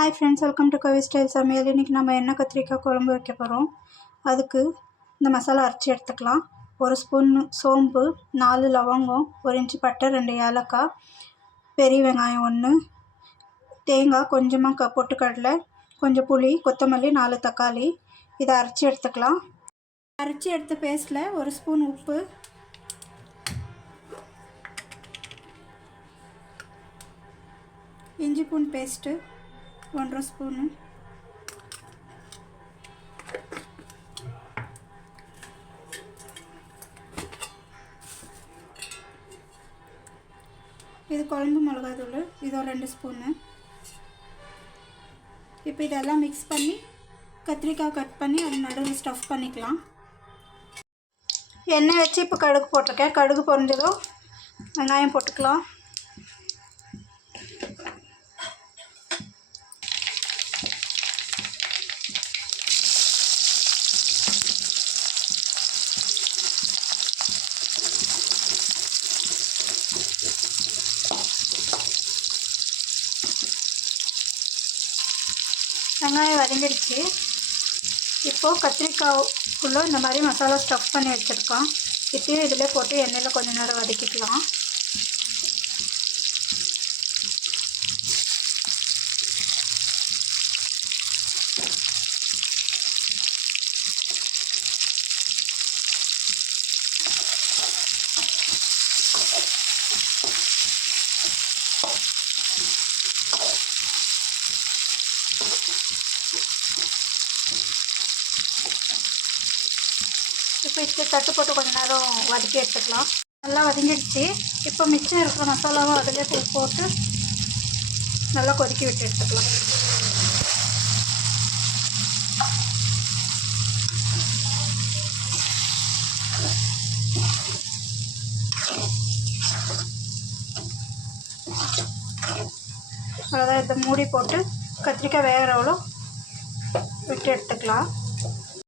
Hi friends, welcome to Kavi style சமையல். இன்றைக்கி நம்ம எண்ணெய் கத்திரிக்காய் குழம்பு வைக்க போகிறோம். அதுக்கு இந்த மசாலா அரைச்சி எடுத்துக்கலாம். 1 ஸ்பூன் சோம்பு, 4 லவங்கம், 1 இன்ச்சு பட்டை, 2 ஏலக்காய், பெரிய வெங்காயம் 1, தேங்காய் கொஞ்சமாக பொட்டுக்கடலை, கொஞ்சம் புளி, கொத்தமல்லி, 4 தக்காளி. இதை அரைச்சி எடுத்துக்கலாம். அரைச்சி எடுத்த பேஸ்ட்டில் 1 ஸ்பூன் உப்பு, இஞ்சி பூண்டு பேஸ்ட்டு 1.5 ஸ்பூனு, இது குழம்பு மிளகாய்த்தூள், இது ஒரு 2 ஸ்பூனு. இப்போ இதெல்லாம் மிக்ஸ் பண்ணி கத்திரிக்காய் கட் பண்ணி அது நடுவில் ஸ்டஃப் பண்ணிக்கலாம். எண்ணெய் வச்சு இப்போ கடுகு போட்டிருக்கேன். கடுகு பொரிஞ்சதும் வெங்காயம் போட்டுக்கலாம். வெங்காயம் வதங்கிடுச்சு. இப்போது கத்திரிக்காய்க்குள்ளே இந்த மாதிரி மசாலா ஸ்டஃப் பண்ணி வச்சுருக்கோம். இப்போயும் இதில் போட்டு எண்ணெயில் கொஞ்சம் நேரம் வதக்கிக்கலாம். இப்போ இட்லி தட்டு போட்டு கொஞ்சம் நேரம் வதக்கி எடுத்துக்கலாம். நல்லா வதங்கிடுச்சு. இப்போ மிச்சம் இருக்கிற மசாலாவும் அதிலே போட்டு நல்லா கொதிக்க விட்டு எடுத்துக்கலாம். அவ்வளோதான். இதை மூடி போட்டு கத்திரிக்காய் வேகிறவளோ விட்டு எடுத்துக்கலாம்.